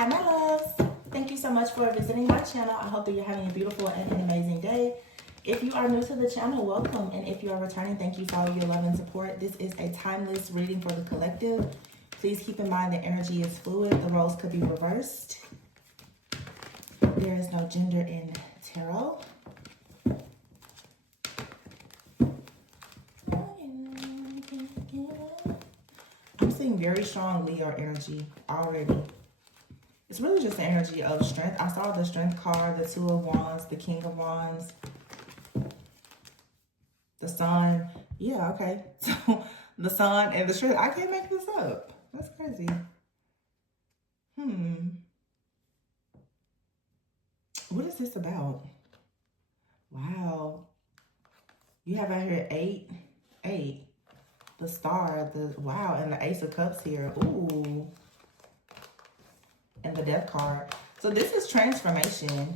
Hi, my loves. Thank you so much for visiting my channel. I hope that you're having a beautiful and an amazing day. If you are new to the channel, welcome. And if you are returning, thank you for all your love and support. This is a timeless reading for the collective. Please keep in mind that energy is fluid. The roles could be reversed. There is no gender in tarot. I'm seeing very strong Leo energy already. It's really just the energy of strength. I saw the strength card, the Two of Wands, the King of Wands, the Sun. Yeah, okay. So the Sun and the strength. I can't make this up. That's crazy. What is this about? Wow. You have out here eight. The Star, wow, and the Ace of Cups here. Ooh. And the Death card. So this is transformation.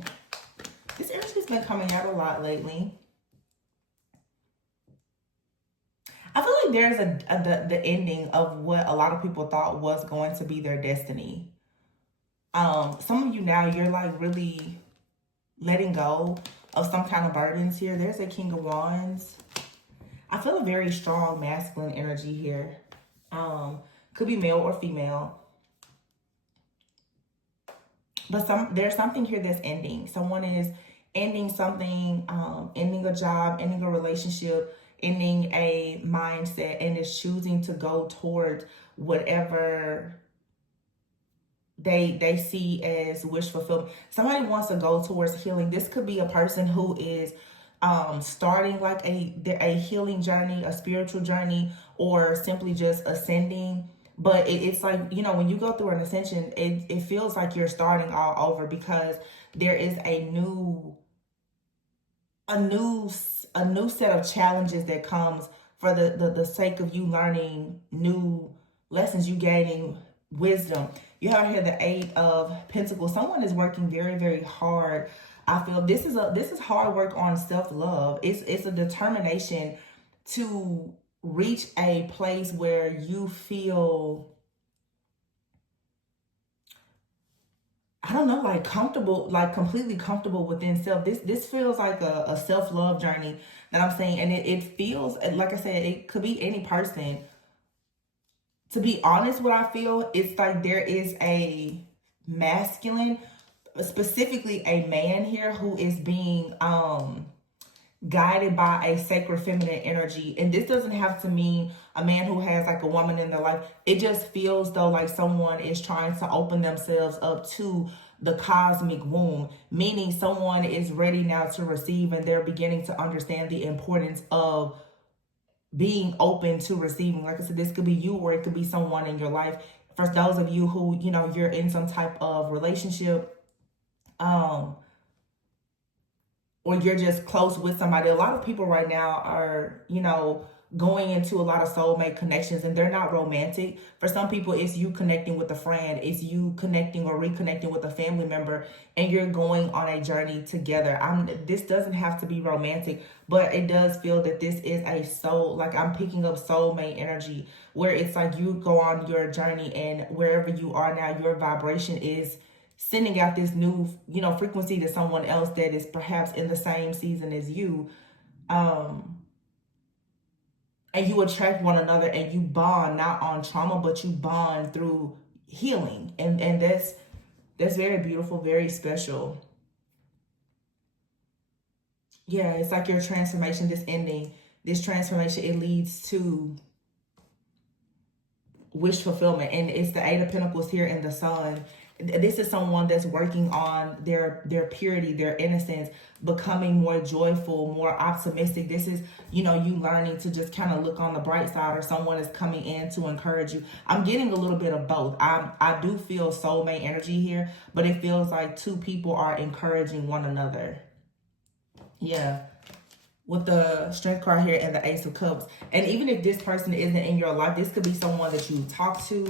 This energy's been coming out a lot lately. I feel like there's the ending of what a lot of people thought was going to be their destiny. Some of you now, you're like really letting go of some kind of burdens here. There's a King of Wands. I feel a very strong masculine energy here. Could be male or female. But there's something here that's ending. Someone is ending something, ending a job, ending a relationship, ending a mindset, and is choosing to go towards whatever they see as wish fulfillment. Somebody wants to go towards healing. This could be a person who is starting like a healing journey, a spiritual journey, or simply just ascending. But it's like, you know, when you go through an ascension, it feels like you're starting all over, because there is a new set of challenges that comes for the sake of you learning new lessons, you gaining wisdom. You have here the Eight of Pentacles. Someone is working very, very hard. I feel this is hard work on self-love. It's a determination to reach a place where you feel, I don't know, like comfortable, like completely comfortable within self. This feels like a self-love journey that I'm saying. And it feels, like I said, it could be any person. To be honest, what I feel, it's like there is a masculine, specifically a man here, who is being guided by a sacred feminine energy. And this doesn't have to mean a man who has like a woman in their life. It just feels though like someone is trying to open themselves up to the cosmic womb, meaning someone is ready now to receive, and they're beginning to understand the importance of being open to receiving. Like I said, this could be you, or it could be someone in your life. For those of you who, you know, you're in some type of relationship, or you're just close with somebody. A lot of people right now are, you know, going into a lot of soulmate connections, and they're not romantic. For some people, it's you connecting with a friend. It's you connecting or reconnecting with a family member, and you're going on a journey together. This doesn't have to be romantic, but it does feel that this is a soul, like I'm picking up soulmate energy, where it's like you go on your journey, and wherever you are now, your vibration is sending out this new, you know, frequency to someone else that is perhaps in the same season as you. And you attract one another, and you bond not on trauma, but you bond through healing. And that's very beautiful, very special. Yeah, it's like your transformation, this ending, this transformation, it leads to wish fulfillment. And it's the Eight of Pentacles here in the Sun. This is someone that's working on their purity, their innocence, becoming more joyful, more optimistic. This is, you know, you learning to just kind of look on the bright side, or someone is coming in to encourage you. I'm getting a little bit of both. I do feel soulmate energy here, but it feels like two people are encouraging one another. Yeah. With the Strength card here and the Ace of Cups. And even if this person isn't in your life, this could be someone that you talk to,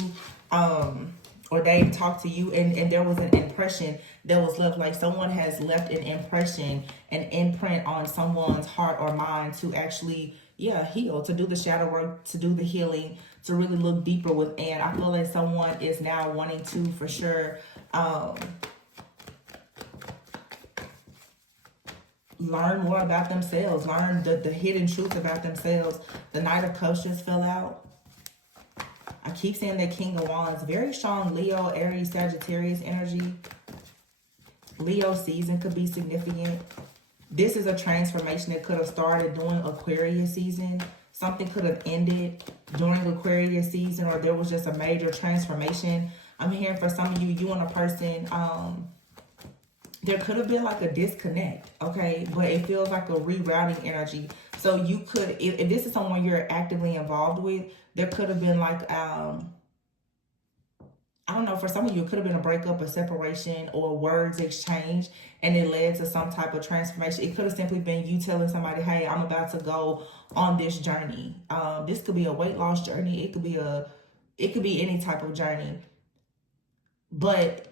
or they talk to you, and there was an impression that was left. Like someone has left an impression, an imprint on someone's heart or mind to actually, yeah, heal, to do the shadow work, to do the healing, to really look deeper within. I feel like someone is now wanting to, for sure, learn more about themselves, learn the hidden truth about themselves. The Knight of Cups just fell out. I keep saying the King of Wands. Very strong Leo, Aries, Sagittarius energy. Leo season could be significant. This is a transformation that could have started during Aquarius season. Something could have ended during Aquarius season, or there was just a major transformation. I'm hearing for some of you, you and a person, there could have been like a disconnect, okay? But it feels like a rerouting energy. So you could, if this is someone you're actively involved with, there could have been like, I don't know, for some of you, it could have been a breakup, a separation, or words exchange, and it led to some type of transformation. It could have simply been you telling somebody, hey, I'm about to go on this journey. This could be a weight loss journey. It could be any type of journey. But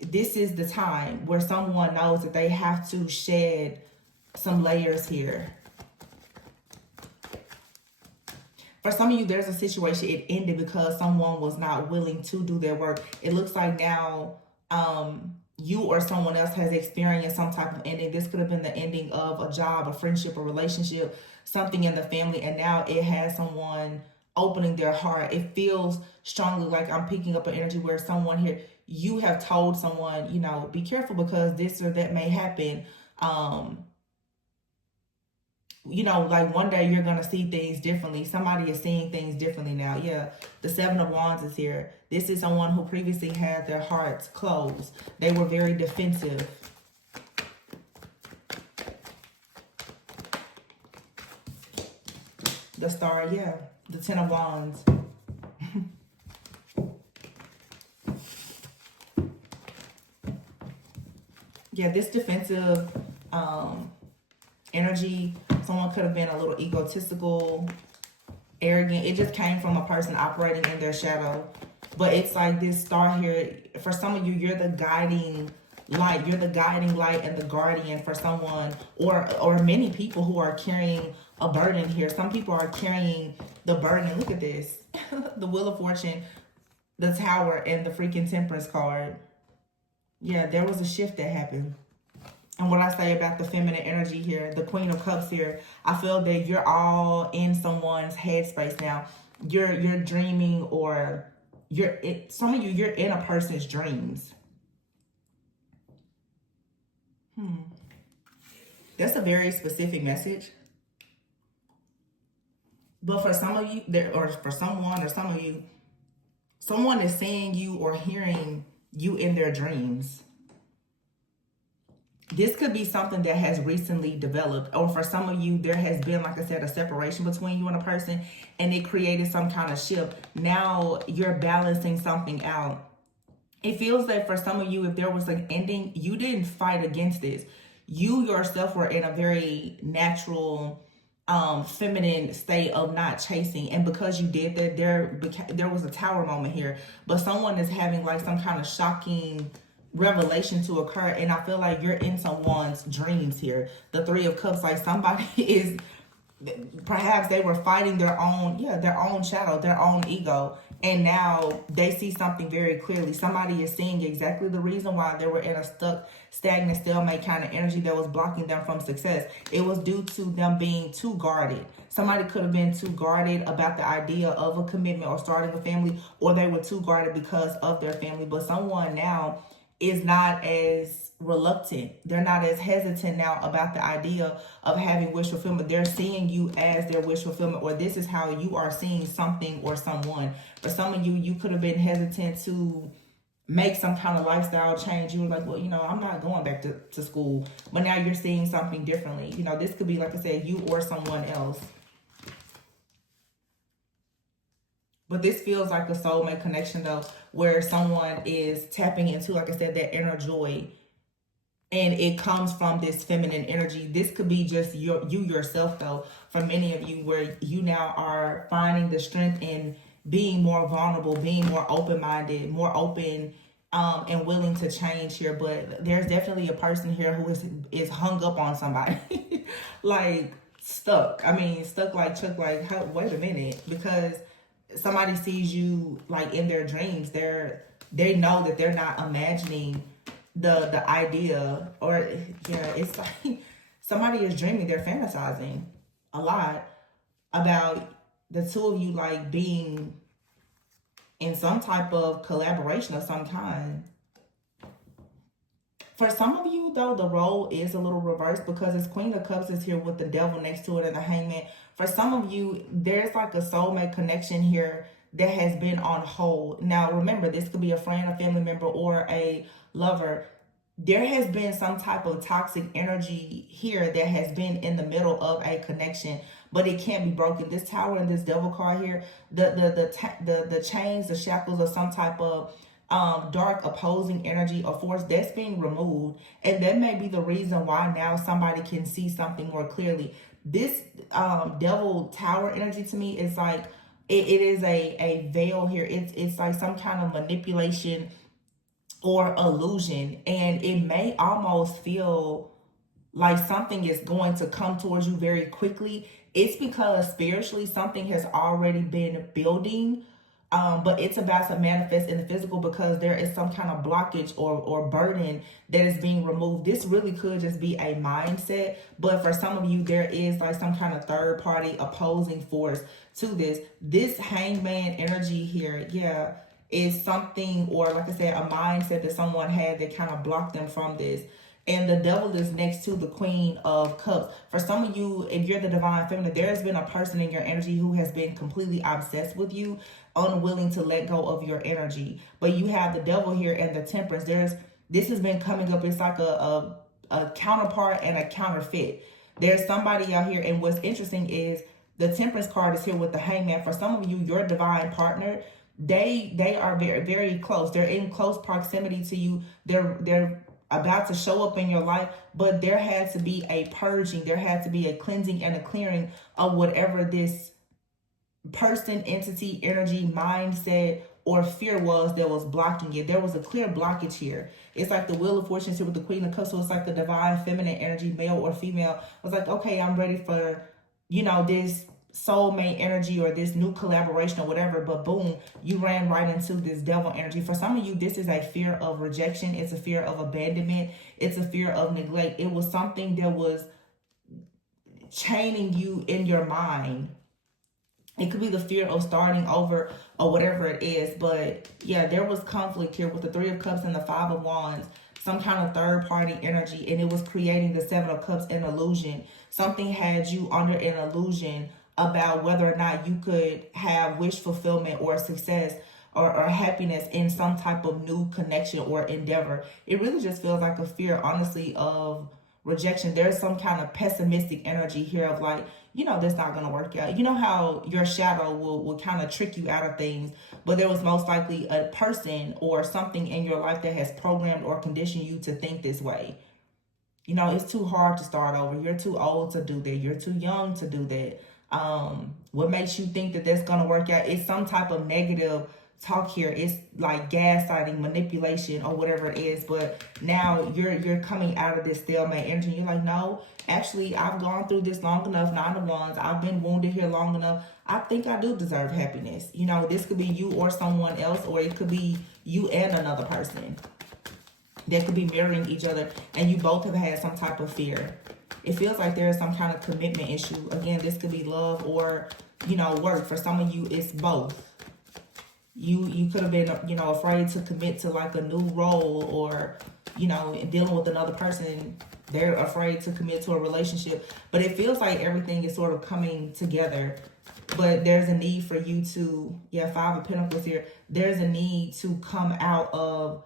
this is the time where someone knows that they have to shed some layers here. For some of you, there's a situation, it ended because someone was not willing to do their work. It looks like now you or someone else has experienced some type of ending. This could have been the ending of a job, a friendship, a relationship, something in the family, and now it has someone opening their heart. It feels strongly like I'm picking up an energy where someone here, you have told someone, you know, be careful because this or that may happen. You know, like one day you're going to see things differently. Somebody is seeing things differently now. Yeah, the Seven of Wands is here. This is someone who previously had their hearts closed. They were very defensive. The Star, yeah. The Ten of Wands. Yeah, this defensive energy, someone could have been a little egotistical, arrogant. It just came from a person operating in their shadow. But it's like this star here, for some of you, you're the guiding light. You're the guiding light and the guardian for someone, or many people who are carrying a burden here. Some people are carrying the burden. Look at this. The Wheel of Fortune, the Tower, and the freaking Temperance card. Yeah, there was a shift that happened. And what I say about the feminine energy here, the Queen of Cups here, I feel that you're all in someone's headspace now. You're dreaming, or some of you, you're in a person's dreams. That's a very specific message. But for some of you, or for someone, or some of you, someone is seeing you or hearing you in their dreams. This could be something that has recently developed, or for some of you, there has been, like I said, a separation between you and a person, and it created some kind of shift. Now you're balancing something out. It feels like for some of you, if there was an ending, you didn't fight against this. You yourself were in a very natural, feminine state of not chasing, and because you did that, there was a Tower moment here. But someone is having like some kind of shocking revelation to occur, and I feel like you're in someone's dreams here. The Three of Cups, like somebody is, perhaps they were fighting their own shadow, their own ego, and now they see something very clearly. Somebody is seeing exactly the reason why they were in a stuck, stagnant, stalemate kind of energy that was blocking them from success. It was due to them being too guarded. Somebody could have been too guarded about the idea of a commitment or starting a family, or they were too guarded because of their family. But someone now is not as reluctant. They're not as hesitant now about the idea of having wish fulfillment. They're seeing you as their wish fulfillment, or this is how you are seeing something or someone. For some of you, you could have been hesitant to make some kind of lifestyle change. You were like, well, you know, I'm not going back to school. But now you're seeing something differently. You know, this could be, like I said, you or someone else. But this feels like a soulmate connection, though, where someone is tapping into, like I said, that inner joy. And it comes from this feminine energy. This could be just you yourself, though, for many of you, where you now are finding the strength in being more vulnerable, being more open-minded, more open and willing to change here. But there's definitely a person here who is hung up on somebody. Like stuck. I mean, stuck like Chuck, like, wait a minute. Because somebody sees you like in their dreams. They know that they're not imagining the idea, or yeah, it's like somebody is dreaming, they're fantasizing a lot about the two of you like being in some type of collaboration of some kind. For some of you, though, the role is a little reversed because it's Queen of Cups is here with the Devil next to it and the Hangman. For some of you, there's like a soulmate connection here that has been on hold. Now, remember, this could be a friend, a family member, or a lover. There has been some type of toxic energy here that has been in the middle of a connection, but it can't be broken. This Tower and this Devil card here, the chains, the shackles of some type of dark opposing energy or force that's being removed, and that may be the reason why now somebody can see something more clearly. This Devil Tower energy to me is like it is a veil here. It's like some kind of manipulation or illusion, and it may almost feel like something is going to come towards you very quickly. It's because spiritually something has already been building, but it's about to manifest in the physical because there is some kind of blockage or burden that is being removed. This really could just be a mindset, but for some of you, there is like some kind of third party opposing force to this. This Hangman energy here, yeah, is something, or like I said, a mindset that someone had that kind of blocked them from this. And the Devil is next to the Queen of Cups. For some of you, if you're the Divine Feminine, there's been a person in your energy who has been completely obsessed with you, unwilling to let go of your energy. But you have the Devil here and the Temperance. This has been coming up. It's like a counterpart and a counterfeit. There's somebody out here, and what's interesting is the Temperance card is here with the Hangman. For some of you, your divine partner, they are very, very close. They're in close proximity to you. They're about to show up in your life, but there had to be a purging. There had to be a cleansing and a clearing of whatever this person, entity, energy, mindset, or fear was that was blocking it. There was a clear blockage here. It's like the Wheel of Fortune here with the Queen of Cups. So it's like the Divine Feminine energy, male or female, was like, okay, I'm ready for, this soulmate energy or this new collaboration or whatever, but boom, you ran right into this Devil energy. For some of you, this is a fear of rejection. It's a fear of abandonment. It's a fear of neglect. It was something that was chaining you in your mind. It could be the fear of starting over or whatever it is. But yeah, there was conflict here with the Three of Cups and the Five of Wands. Some kind of third party energy. And it was creating the Seven of Cups, an illusion. Something had you under an illusion about whether or not you could have wish fulfillment or success or happiness in some type of new connection or endeavor. It really just feels like a fear, honestly, of rejection. There's some kind of pessimistic energy here of like, that's not going to work out. You know how your shadow will kind of trick you out of things, but there was most likely a person or something in your life that has programmed or conditioned you to think this way. It's too hard to start over. You're too old to do that. You're too young to do that. What makes you think that that's going to work out? It's some type of negative talk here. It's like gaslighting, manipulation, or whatever it is. But now you're coming out of this stalemate energy. You're like, no, actually, I've gone through this long enough. Nine of Wands. I've been wounded here long enough. I think I do deserve happiness. This could be you or someone else, or it could be you and another person that could be mirroring each other, and you both have had some type of fear. It feels like there is some kind of commitment issue. Again, this could be love or, work. For some of you, it's both. You could have been, afraid to commit to like a new role, or, dealing with another person. They're afraid to commit to a relationship. But it feels like everything is sort of coming together. But there's a need for you to, Five of Pentacles here. There's a need to come out of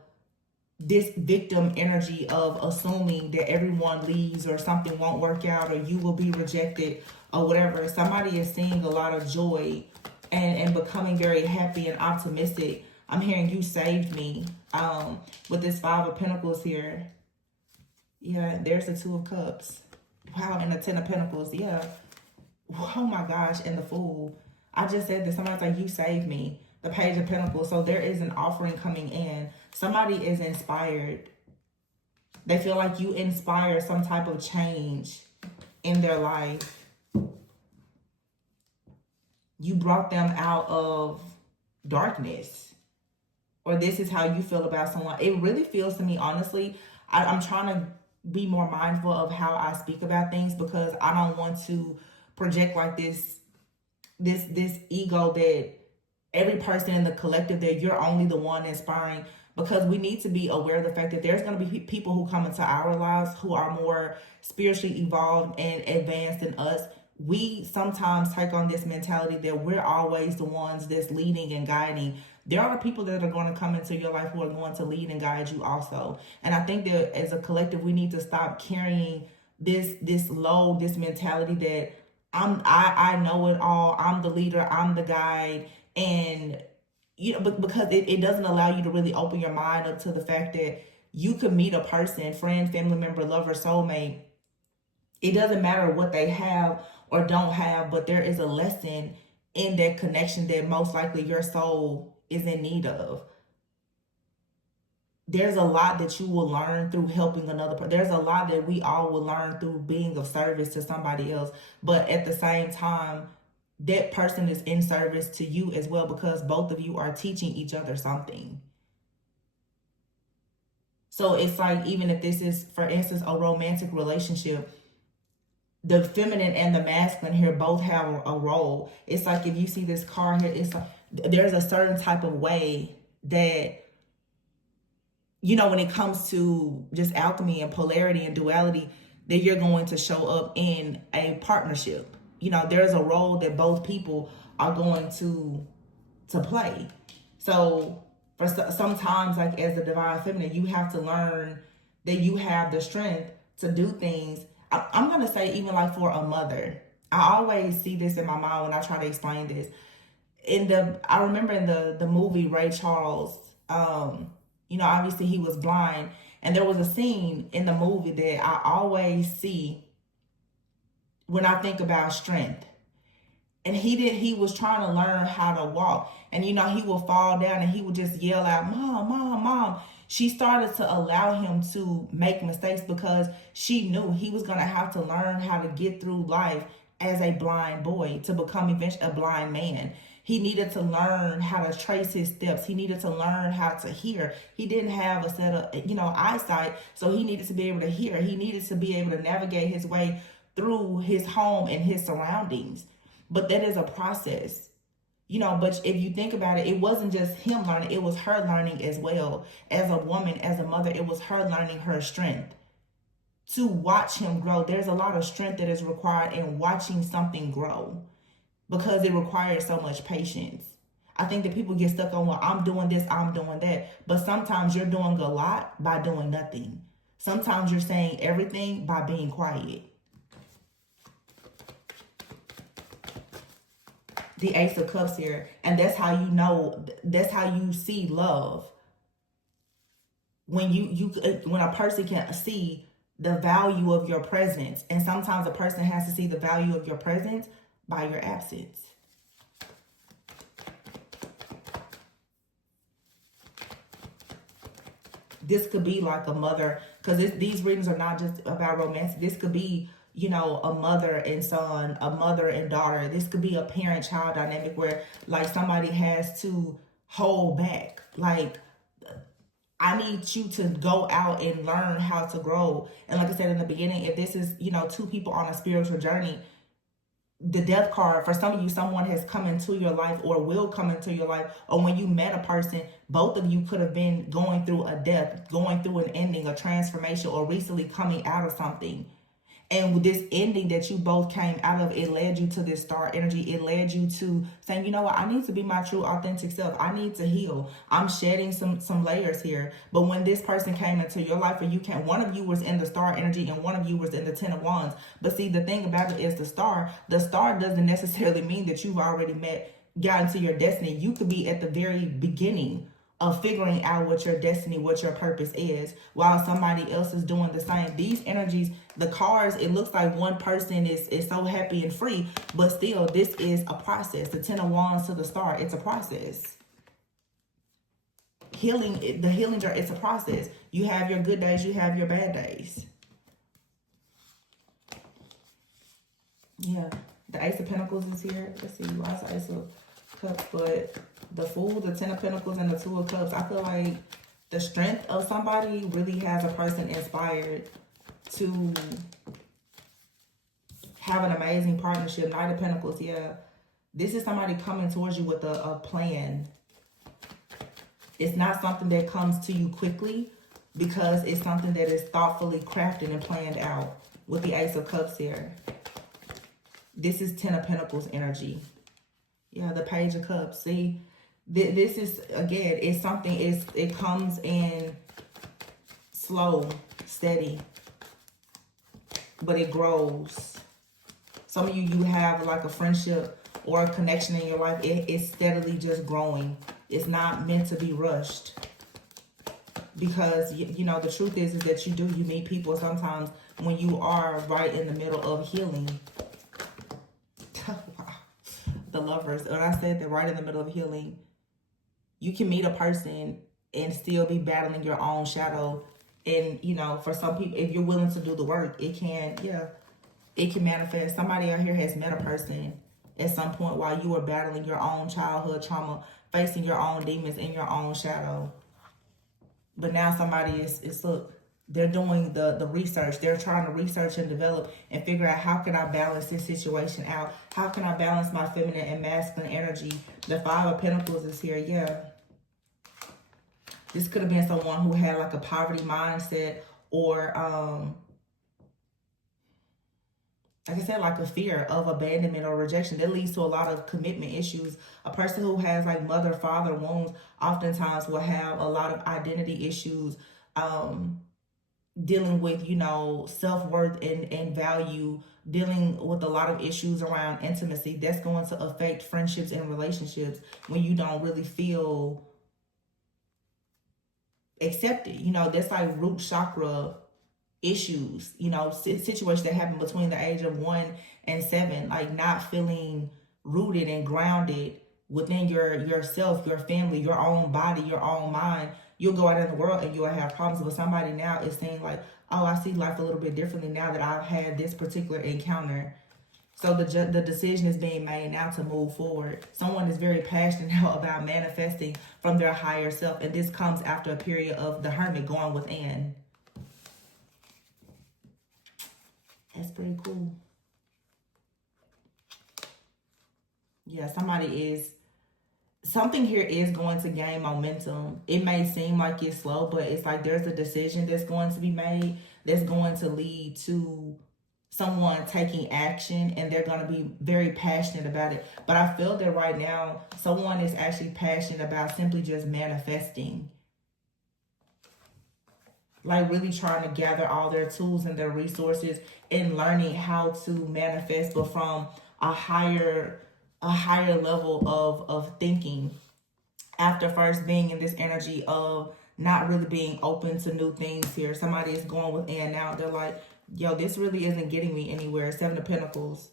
this victim energy of assuming that everyone leaves or something won't work out or you will be rejected or whatever. Somebody is seeing a lot of joy and becoming very happy and optimistic. I'm hearing you saved me with this Five of Pentacles here. Yeah, there's the Two of Cups. Wow, and the Ten of Pentacles. Yeah. Oh my gosh, and the Fool. I just said that somebody's like, you saved me. The Page of Pentacles. So there is an offering coming in. Somebody is inspired. They feel like you inspire some type of change in their life. you brought them out of darkness, or this is how you feel about someone. It really feels to me, honestly, I'm trying to be more mindful of how I speak about things, because I don't want to project like this ego that every person in the collective, that you're only the one inspiring, because we need to be aware of the fact that there's going to be people who come into our lives who are more spiritually evolved and advanced than us. We sometimes take on this mentality that we're always the ones that's leading and guiding. There are people that are going to come into your life who are going to lead and guide you also. And I think that as a collective, we need to stop carrying this load, this mentality that I know it all, I'm the leader, I'm the guide. And but because it doesn't allow you to really open your mind up to the fact that you could meet a person, friend, family member, lover, soulmate. It doesn't matter what they have or don't have, but there is a lesson in that connection that most likely your soul is in need of. There's a lot that you will learn through helping another person. There's a lot that we all will learn through being of service to somebody else. But at the same time, that person is in service to you as well, because both of you are teaching each other something. So it's like, even if this is, for instance, a romantic relationship, the feminine and the masculine here both have a role. It's like, if you see this car here, it's like there's a certain type of way that, when it comes to just alchemy and polarity and duality, that you're going to show up in a partnership. There's a role that both people are going to play. So for sometimes, like as the divine feminine, you have to learn that you have the strength to do things. I'm going to say, even like for a mother, I always see this in my mind when I try to explain this. I remember in the movie Ray Charles, obviously he was blind, and there was a scene in the movie that I always see when I think about strength. And he was trying to learn how to walk, and he would fall down and he would just yell out, "Mom, mom, mom." She started to allow him to make mistakes, because she knew he was going to have to learn how to get through life as a blind boy to become eventually a blind man. He needed to learn how to trace his steps. He needed to learn how to hear. He didn't have a set of, eyesight, so he needed to be able to hear. He needed to be able to navigate his way through his home and his surroundings. But that is a process. But if you think about it, it wasn't just him learning, it was her learning as well. As a woman, as a mother, it was her learning her strength to watch him grow. There's a lot of strength that is required in watching something grow, because it requires so much patience. I think that people get stuck on, well, I'm doing this, I'm doing that. But sometimes you're doing a lot by doing nothing. Sometimes you're saying everything by being quiet. The Ace of Cups here. And that's how that's how you see love. When when a person can see the value of your presence. And sometimes a person has to see the value of your presence by your absence. This could be like a mother, because these readings are not just about romance. This could be, a mother and son, a mother and daughter. This could be a parent-child dynamic where, like, somebody has to hold back. Like, I need you to go out and learn how to grow. And like I said in the beginning, if this is, two people on a spiritual journey, the death card, for some of you, someone has come into your life or will come into your life, or when you met a person, both of you could have been going through a death, going through an ending, a transformation, or recently coming out of something. And with this ending that you both came out of, it led you to this star energy. It led you to saying, you know what, I need to be my true authentic self. I need to heal. I'm shedding some layers here. But when this person came into your life, and one of you was in the star energy and one of you was in the 10 of Wands. But see, the thing about it is the star doesn't necessarily mean that you've already got into your destiny. You could be at the very beginning of figuring out what your destiny, what your purpose is, while somebody else is doing the same. These energies, the cards, it looks like one person is so happy and free, but still, this is a process. The 10 of Wands to the star, it's a process. Healing, the healing journey, it's a process. You have your good days, you have your bad days. Yeah, The Ace of Pentacles is here. Let's see, why is the Ace of Cups? But the Fool, the Ten of Pentacles, and the Two of Cups. I feel like the strength of somebody really has a person inspired to have an amazing partnership. Knight of Pentacles, yeah. This is somebody coming towards you with a plan. It's not something that comes to you quickly, because it's something that is thoughtfully crafted and planned out with the Ace of Cups here. This is Ten of Pentacles energy. Yeah, the Page of Cups. See, this is, again, it's something, it comes in slow, steady, but it grows. Some of you have like a friendship or a connection in your life. It's steadily just growing. It's not meant to be rushed. Because, you know, the truth is that you meet people sometimes when you are right in the middle of healing. Wow. The Lovers. When I said that, right in the middle of healing, you can meet a person and still be battling your own shadow. And, you know, for some people, if you're willing to do the work, it can, yeah, it can manifest. Somebody out here has met a person at some point while you were battling your own childhood trauma, facing your own demons in your own shadow. But now somebody is look, they're doing the research. They're trying to research and develop and figure out, how can I balance this situation out? How can I balance my feminine and masculine energy? The Five of Pentacles is here, yeah. This could have been someone who had like a poverty mindset, or like I said, like a fear of abandonment or rejection. That leads to a lot of commitment issues. A person who has like mother, father wounds oftentimes will have a lot of identity issues, dealing with, you know, self-worth and value, dealing with a lot of issues around intimacy. That's going to affect friendships and relationships when you don't really feel accepted. You know, that's like root chakra issues, you know, situations that happen between the age of 1 and 7, like not feeling rooted and grounded within yourself, your family, your own body, your own mind. You'll go out in the world and you'll have problems. But somebody now is saying like, oh, I see life a little bit differently now that I've had this particular encounter. So the decision is being made now to move forward. Someone is very passionate now about manifesting from their higher self. And this comes after a period of the Hermit, going within. That's pretty cool. Yeah, something here is going to gain momentum. It may seem like it's slow, but it's like there's a decision that's going to be made that's going to lead to someone taking action, and they're going to be very passionate about it. But I feel that right now, someone is actually passionate about simply just manifesting. Like really trying to gather all their tools and their resources and learning how to manifest, but from a higher level of thinking, after first being in this energy of not really being open to new things here. Somebody is going within now. They're like, yo, this really isn't getting me anywhere. Seven of Pentacles.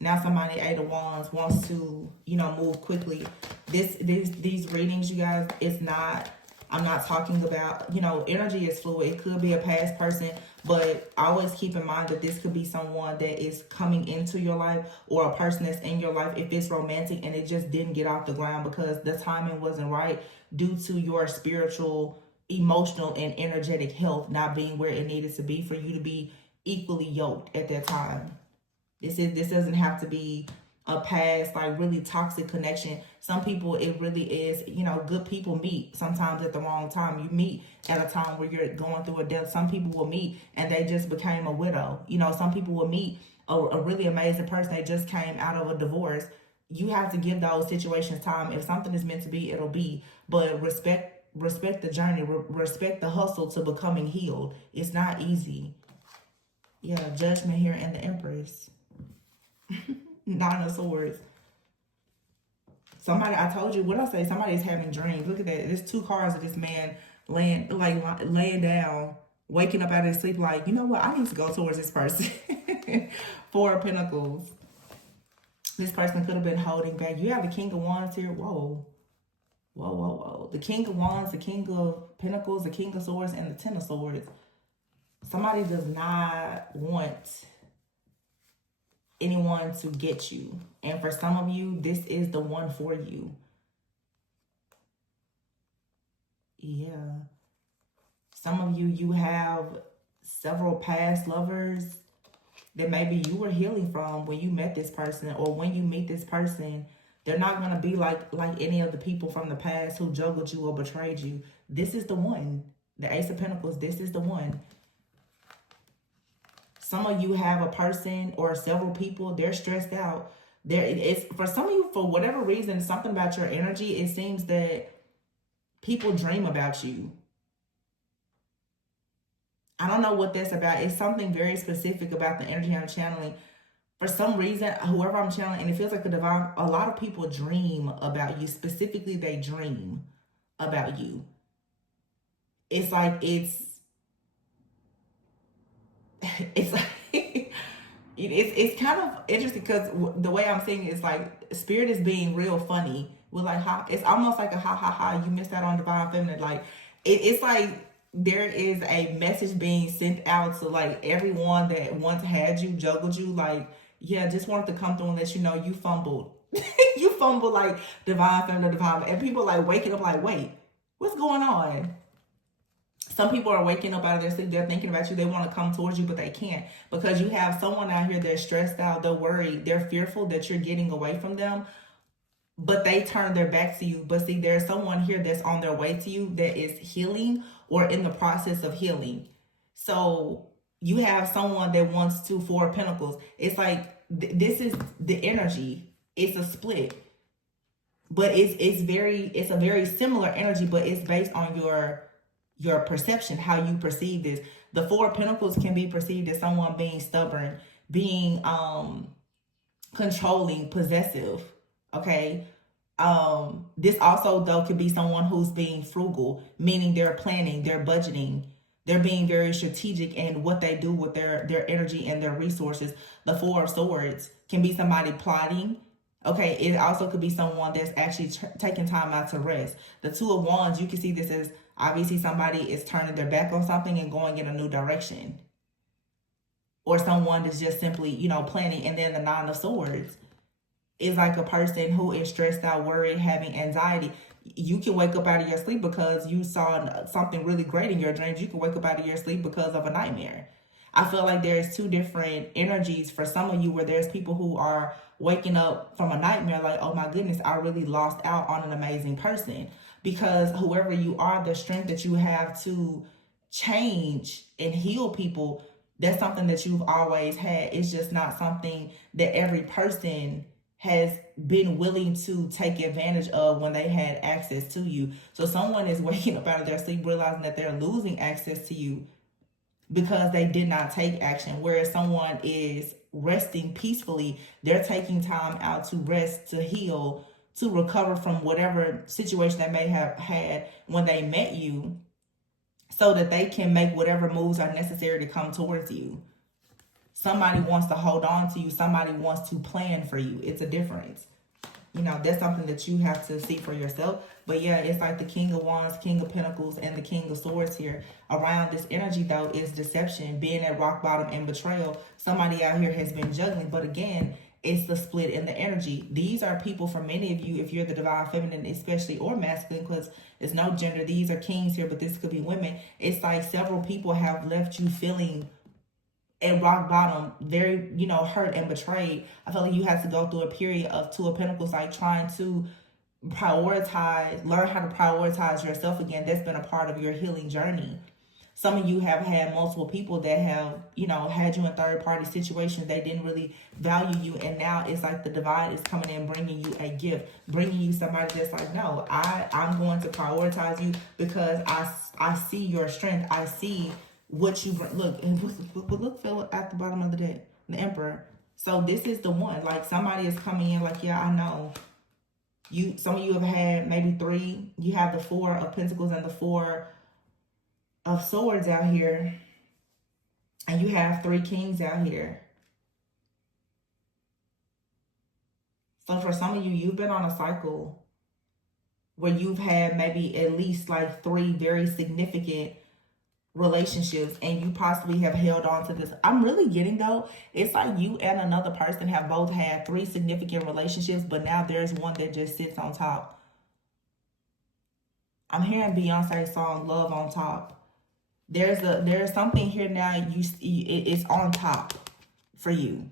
Now somebody, Eight of Wands, wants to, you know, move quickly. These readings, you guys, it's not, I'm not talking about, you know, energy is fluid. It could be a past person, but always keep in mind that this could be someone that is coming into your life, or a person that's in your life if it's romantic and it just didn't get off the ground because the timing wasn't right due to your spiritual, emotional, and energetic health not being where it needed to be for you to be equally yoked at that time. This doesn't have to be a past, like really toxic connection. Some people, it really is, you know, good people meet sometimes at the wrong time. You meet at a time where you're going through a death. Some people will meet and they just became a widow. You know, some people will meet a really amazing person that just came out of a divorce. You have to give those situations time. If something is meant to be, it'll be. But respect the journey, respect the hustle to becoming healed. It's not easy. Yeah, Judgment here and the Empress. Nine of Swords. Somebody, I told you, what I say, somebody's having dreams. Look at that. There's two cards of this man laying down, waking up out of his sleep like, you know what, I need to go towards this person. Four of Pentacles. This person could have been holding back. You have the King of Wands here. Whoa. Whoa, whoa, whoa. The King of Wands, the King of Pentacles, the King of Swords, and the Ten of Swords. Somebody does not want anyone to get you. And for some of you, this is the one for you. Yeah. Some of you, you have several past lovers that maybe you were healing from when you met this person, or when you meet this person. They're not going to be like any of the people from the past who juggled you or betrayed you. This is the one. The Ace of Pentacles, this is the one. Some of you have a person or several people, they're stressed out. It's for some of you, for whatever reason, something about your energy, it seems that people dream about you. I don't know what that's about. It's something very specific about the energy I'm channeling. For some reason, whoever I'm channeling, and it feels like the divine, a lot of people dream about you. Specifically, they dream about you. It's like it's like it's kind of interesting, because the way I'm seeing it is like spirit is being real funny with like how it's almost like a ha ha ha, you missed out on divine feminine. Like it's like there is a message being sent out to like everyone that once had you, juggled you, like, yeah, just wanted to come through and let you know you fumbled. You fumbled like divine feminine, divine, and people like waking up like, wait, what's going on? Some people are waking up out of their sleep. They're thinking about you. They want to come towards you, but they can't, because you have someone out here that's stressed out. They're worried. They're fearful that you're getting away from them, but they turn their back to you. But see, there's someone here that's on their way to you that is healing or in the process of healing. So you have someone that wants to, Four of Pentacles. It's like this is the energy. It's a split, but it's a very similar energy, but it's based on your perception, how you perceive this. The Four of Pentacles can be perceived as someone being stubborn, being controlling, possessive. Okay. This also though could be someone who's being frugal, meaning they're planning, they're budgeting, they're being very strategic in what they do with their energy and their resources. The Four of Swords can be somebody plotting. Okay, it also could be someone that's actually taking time out to rest. The Two of Wands, you can see this as obviously somebody is turning their back on something and going in a new direction. Or someone that's just simply, planning. And then the Nine of Swords is like a person who is stressed out, worried, having anxiety. You can wake up out of your sleep because you saw something really great in your dreams. You can wake up out of your sleep because of a nightmare. I feel like there's two different energies for some of you, where there's people who are waking up from a nightmare like, oh my goodness, I really lost out on an amazing person. Because whoever you are, the strength that you have to change and heal people, that's something that you've always had. It's just not something that every person has been willing to take advantage of when they had access to you. So someone is waking up out of their sleep realizing that they're losing access to you because they did not take action. Whereas someone is resting peacefully, they're taking time out to rest, to heal, to recover from whatever situation they may have had when they met you, so that they can make whatever moves are necessary to come towards you. Somebody wants to hold on to you. Somebody wants to plan for you. It's a difference. That's something that you have to see for yourself. But yeah, it's like the King of Wands, King of Pentacles, and the King of Swords here. Around this energy, though, is deception, being at rock bottom, and betrayal. Somebody out here has been juggling. But again, it's the split in the energy. These are people, for many of you, if you're the divine feminine especially, or masculine, because there's no gender. These are kings here, but this could be women. It's like several people have left you feeling at rock bottom, very, hurt and betrayed. I feel like you had to go through a period of Two of Pentacles, like trying to learn how to prioritize yourself again. That's been a part of your healing journey. Some of you have had multiple people that have, had you in third party situations. They didn't really value you. And now it's like the divine is coming in, bringing you a gift, bringing you somebody that's like, no, I'm going to prioritize you because I see your strength. I see what you bring. Look, fell at the bottom of the deck, the Emperor. So this is the one. Like somebody is coming in like, yeah, I know. Some of you have had maybe three. You have the Four of Pentacles and the Four of Swords out here. And you have three kings out here. So for some of you, you've been on a cycle where you've had maybe at least like three very significant relationships and you possibly have held on to this. I'm really getting though, it's like you and another person have both had 3 significant relationships, but now there's one that just sits on top. I'm hearing Beyonce's song Love on Top. There's something here now, it's on top for you.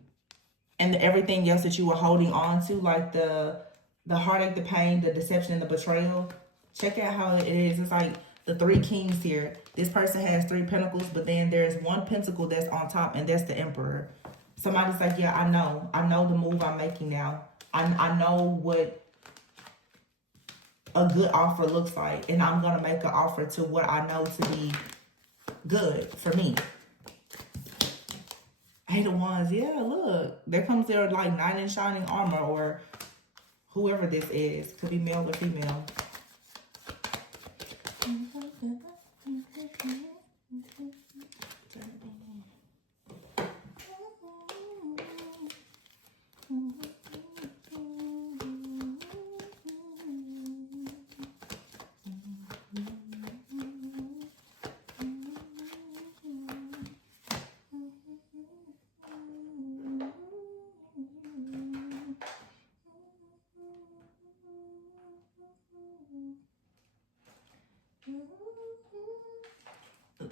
And everything else that you were holding on to, like the heartache, the pain, the deception, and the betrayal. Check out how it is. It's like the 3 kings here. This person has 3 pentacles, but then there's 1 pentacle that's on top, and that's the emperor. Somebody's like, yeah, I know the move I'm making now. I know what a good offer looks like, and I'm gonna make an offer to what I know to be good for me. 8 of Wands, yeah, look. There comes their like knight in shining armor, or whoever this is. Could be male or female.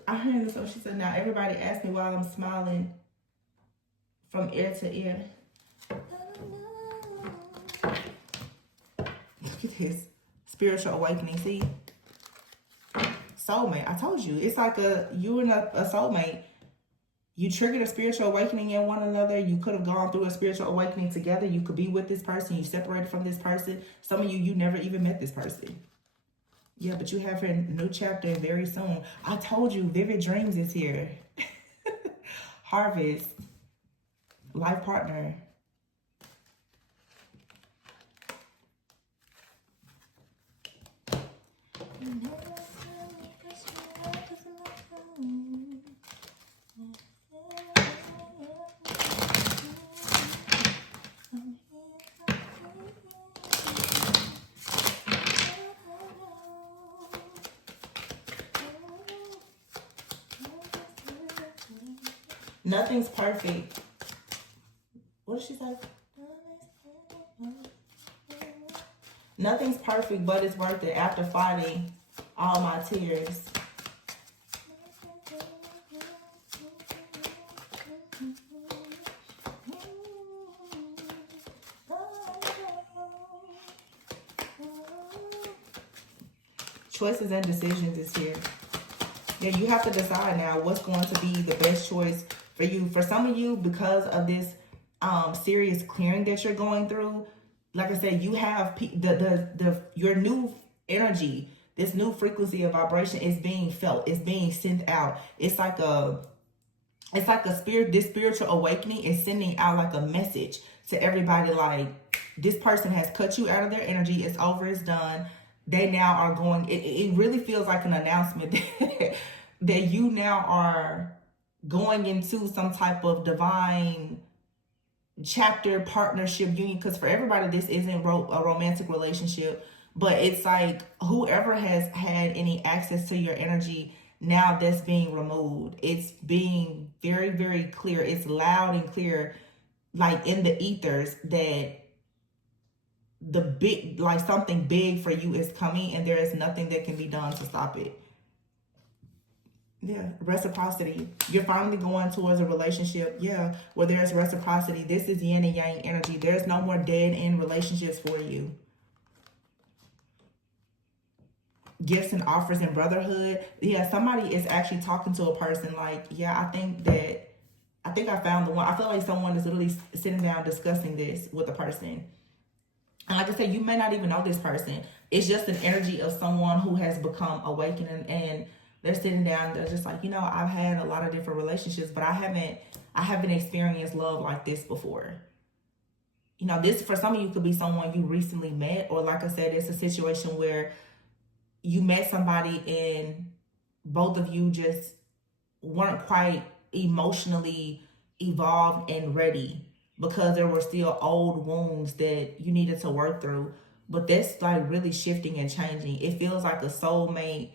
I heard this, so she said, now everybody asks me why I'm smiling from ear to ear. Look at this. Spiritual awakening, see? Soulmate, I told you. It's like you and a soulmate. You triggered a spiritual awakening in one another. You could have gone through a spiritual awakening together. You could be with this person. You separated from this person. Some of you never even met this person. Yeah, but you have a new chapter very soon. I told you, Vivid Dreams is here. Harvest. Life partner. Nothing's perfect. What did she say? Nothing's perfect, but it's worth it after fighting all my tears. Choices and decisions is here. Yeah, you have to decide now what's going to be the best choice for you. For some of you, because of this serious clearing that you're going through, like I said, you have your new energy, this new frequency of vibration is being felt, it's being sent out. It's like a spirit, this spiritual awakening is sending out like a message to everybody, like this person has cut you out of their energy, it's over, it's done. They now are going, it really feels like an announcement that you now are going into some type of divine chapter, partnership, union. Because for everybody, this isn't a romantic relationship, but it's like whoever has had any access to your energy, now that's being removed. It's being very, very clear. It's loud and clear, like in the ethers, that the big, like something big for you is coming, and there is nothing that can be done to stop it. Yeah, reciprocity. You're finally going towards a relationship, yeah, where there's reciprocity. This is yin and yang energy. There's no more dead end relationships for you. Gifts and offers and brotherhood. Yeah, somebody is actually talking to a person like, yeah, I think I found the one. I feel like someone is literally sitting down discussing this with a person. And like I said, you may not even know this person. It's just an energy of someone who has become awakened, and they're sitting down. They're just like, I've had a lot of different relationships, but I haven't experienced love like this before. This for some of you could be someone you recently met, or like I said, it's a situation where you met somebody and both of you just weren't quite emotionally evolved and ready, because there were still old wounds that you needed to work through. But that's like really shifting and changing. It feels like a soulmate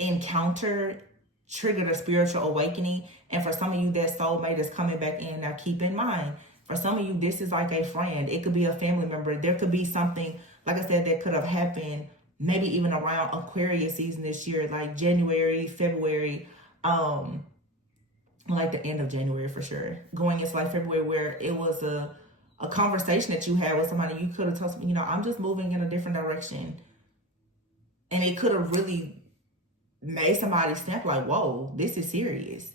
encounter triggered a spiritual awakening. And for some of you, that soulmate is coming back in. Now, keep in mind, for some of you, this is like a friend. It could be a family member. There could be something, like I said, that could have happened maybe even around Aquarius season this year, like January, February, like the end of January for sure. Going into like February, where it was a conversation that you had with somebody. You could have told them, I'm just moving in a different direction. And it could have really made somebody snap like, whoa, this is serious.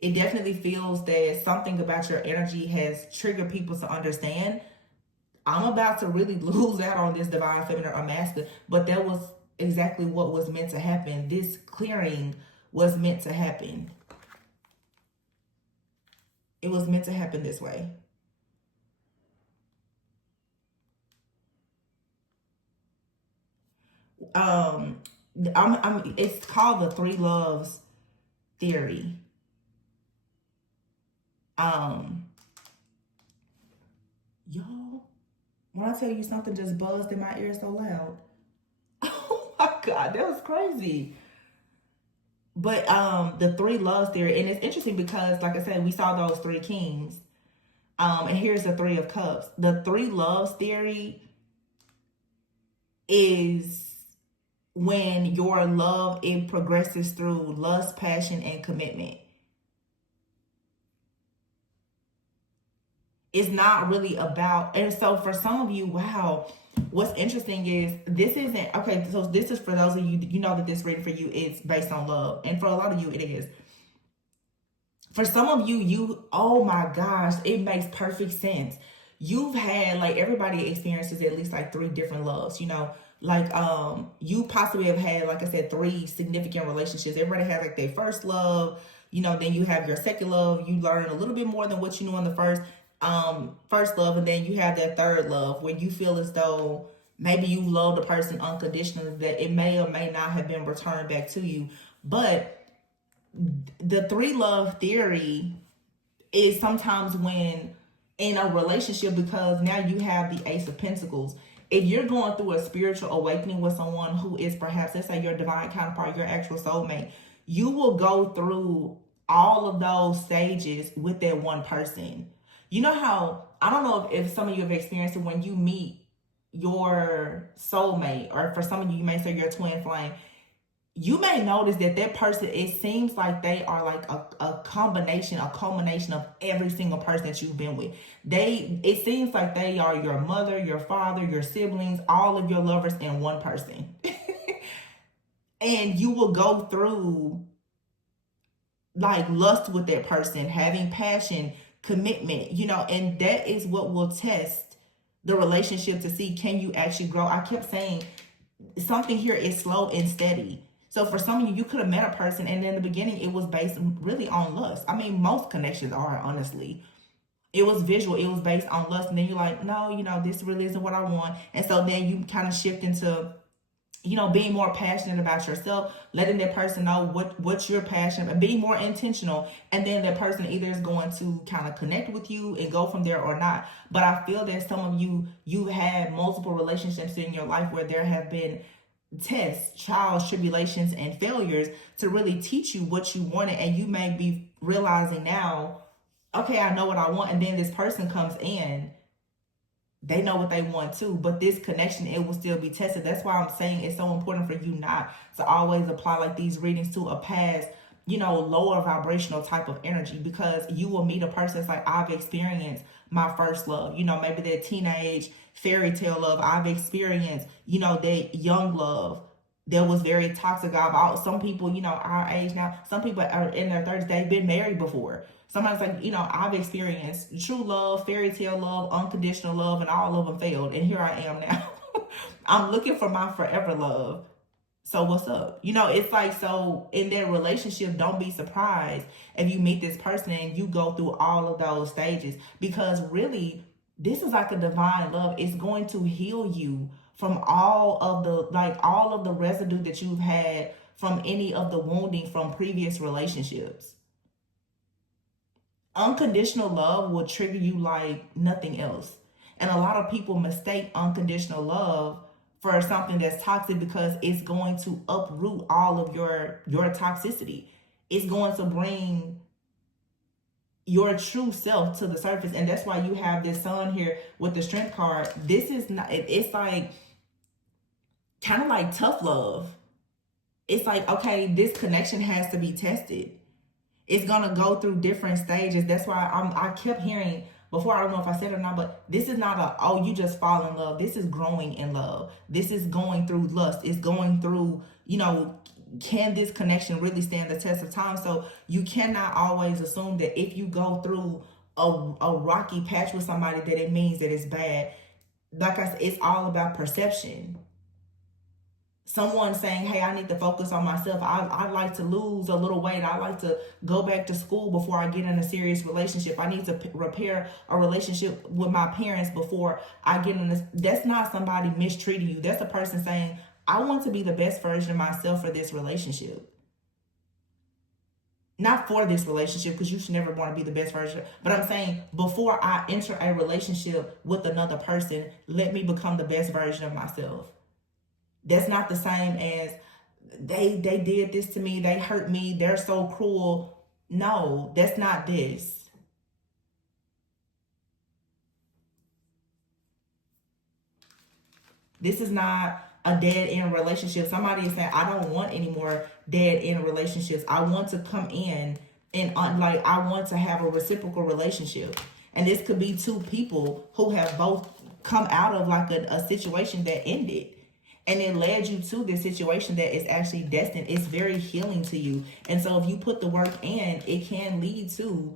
It definitely feels that something about your energy has triggered people to understand, I'm about to really lose out on this divine feminine or masculine. But that was exactly what was meant to happen. This clearing was meant to happen. It was meant to happen this way. It's called the three loves theory. Y'all, when I tell you something just buzzed in my ear so loud. Oh my God, that was crazy. But the three loves theory, and it's interesting because, like I said, we saw those three kings. And here's the three of cups. The three loves theory is when your love, it progresses through lust, passion, and commitment. It's not really about, and so for some of you, wow, what's interesting is this isn't, okay, so this is for those of you, you know that this reading for you is based on love. And for a lot of you, it is. For some of you, oh my gosh, it makes perfect sense. You've had, like, everybody experiences at least like three different loves, like you possibly have had, like I said, three significant relationships. Everybody has like their first love, then you have your second love. You learn a little bit more than what you knew in the first love, and then you have that third love where you feel as though maybe you love the person unconditionally, that it may or may not have been returned back to you. But the three love theory is sometimes when in a relationship, because now you have the Ace of Pentacles. If you're going through a spiritual awakening with someone who is perhaps, let's say, your divine counterpart, your actual soulmate, you will go through all of those stages with that one person. You know how, I don't know if some of you have experienced it when you meet your soulmate, or for some of you, you may say your twin flame. You may notice that person, it seems like they are like a combination, a culmination of every single person that you've been with. It seems like they are your mother, your father, your siblings, all of your lovers in one person. And you will go through like lust with that person, having passion, commitment, and that is what will test the relationship to see, can you actually grow? I kept saying something here is slow and steady. So for some of you, you could have met a person and in the beginning it was based really on lust. I mean, most connections are, honestly. It was visual. It was based on lust. And then you're like, no, this really isn't what I want. And so then you kind of shift into, being more passionate about yourself, letting that person know what you're passionate about, being more intentional. And then that person either is going to kind of connect with you and go from there or not. But I feel that some of you had multiple relationships in your life where there have been tests, trials, tribulations, and failures to really teach you what you wanted. And you may be realizing now, okay, I know what I want. And then this person comes in, they know what they want too, but this connection, it will still be tested. That's why I'm saying it's so important for you not to always apply like these readings to a past, lower vibrational type of energy, because you will meet a person that's like, I've experienced my first love, maybe that teenage fairy tale love. I've experienced, that young love that was very toxic. Some people, our age now, some people are in their 30s, they've been married before. Sometimes like, I've experienced true love, fairy tale love, unconditional love, and all of them failed. And here I am now. I'm looking for my forever love. So what's up? It's like, so in their relationship, don't be surprised if you meet this person and you go through all of those stages, because really, this is like a divine love. It's going to heal you from all of the residue that you've had from any of the wounding from previous relationships. Unconditional love will trigger you like nothing else. And a lot of people mistake unconditional love for something that's toxic, because it's going to uproot all of your toxicity. it's going to bring your true self to the surface. And that's why you have this sun here with the strength card. This is not, it's like kind of like tough love. It's like, okay, this connection has to be tested. It's gonna go through different stages. That's why I kept hearing before, I don't know if I said it or not, but this is not a, oh, you just fall in love. This is growing in love. This is going through lust. It's going through, you know, can this connection really stand the test of time? So you cannot always assume that if you go through a rocky patch with somebody that it means that it's bad. Like I said, it's all about perception. Someone saying, hey, I need to focus on myself. I like to lose a little weight. I like to go back to school before I get in a serious relationship. I need to repair a relationship with my parents before I get in this. That's not somebody mistreating you. That's a person saying, I want to be the best version of myself for this relationship. Not for this relationship, because you should never want to be the best version. But I'm saying before I enter a relationship with another person, let me become the best version of myself. That's not the same as they did this to me, they hurt me, they're so cruel. No, that's not this. This is not a dead end relationship. Somebody is saying, I don't want any more dead end relationships. I want to come in and I want to have a reciprocal relationship. And this could be two people who have both come out of like a situation that ended. And it led you to this situation that is actually destined. It's very healing to you. And so if you put the work in, it can lead to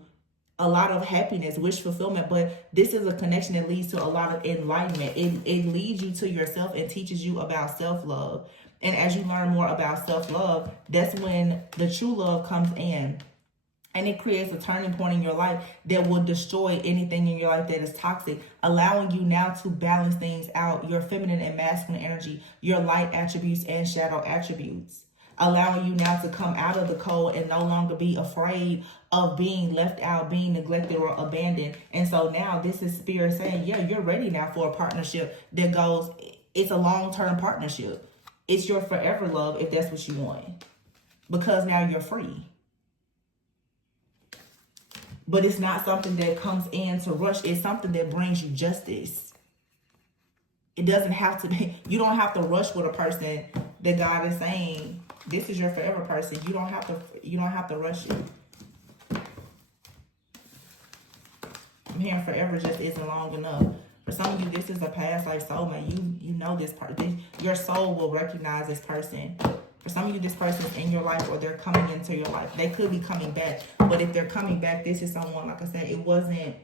a lot of happiness, wish fulfillment. But this is a connection that leads to a lot of enlightenment. It leads you to yourself and teaches you about self-love. And as you learn more about self-love, that's when the true love comes in. And it creates a turning point in your life that will destroy anything in your life that is toxic, allowing you now to balance things out, your feminine and masculine energy, your light attributes and shadow attributes, allowing you now to come out of the cold and no longer be afraid of being left out, being neglected or abandoned. And so now this is spirit saying, yeah, you're ready now for a partnership that goes, it's a long-term partnership. It's your forever love if that's what you want, because now you're free. But it's not something that comes in to rush. It's something that brings you justice. It doesn't have to be, you don't have to rush with a person that God is saying, this is your forever person. You don't have to rush it. I'm hearing forever just isn't long enough. For some of you, this is a past life soulmate. You know this person. Your soul will recognize this person. For some of you, this person is in your life or they're coming into your life. They could be coming back. But if they're coming back, this is someone, like I said, it wasn't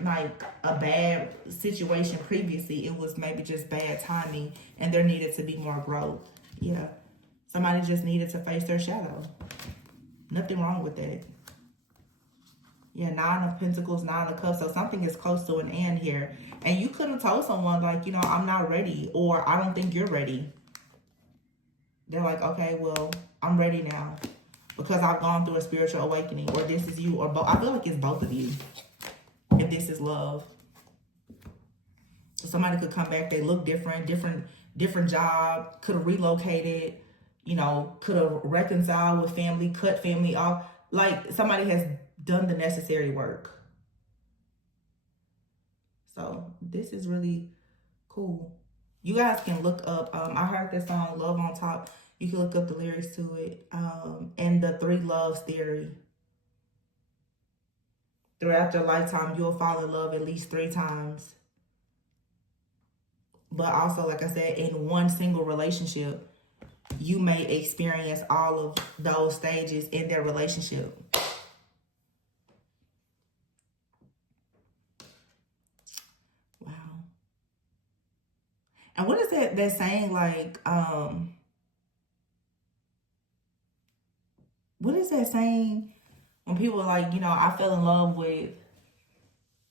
like a bad situation previously. It was maybe just bad timing and there needed to be more growth. Yeah. Somebody just needed to face their shadow. Nothing wrong with that. Yeah, 9 of Pentacles, 9 of Cups. So something is close to an end here. And you could have told someone like, you know, I'm not ready, or I don't think you're ready. They're like, okay, well, I'm ready now because I've gone through a spiritual awakening, or this is you, or both. I feel like it's both of you if this is love. So somebody could come back, they look different job, could have relocated, you know, could have reconciled with family, cut family off. Like somebody has done the necessary work. So this is really cool. You guys can look up, I heard this song, Love on Top. You can look up the lyrics to it. And the 3 loves theory. Throughout your lifetime, you'll fall in love at least 3 times. But also, like I said, in one single relationship, you may experience all of those stages in their relationship. Wow. And what is that saying, like, what is that saying when people are like, you know, I fell in love with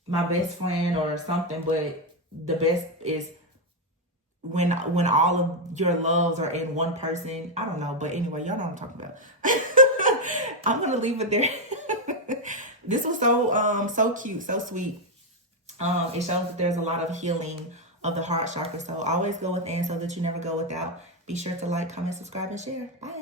my best friend or something, but the best is when all of your loves are in one person. I don't know, but anyway, y'all know what I'm talking about. I'm gonna leave it there. This was so cute, so sweet. It shows that there's a lot of healing of the heart chakra. So always go within so that you never go without. Be sure to like, comment, subscribe, and share. Bye.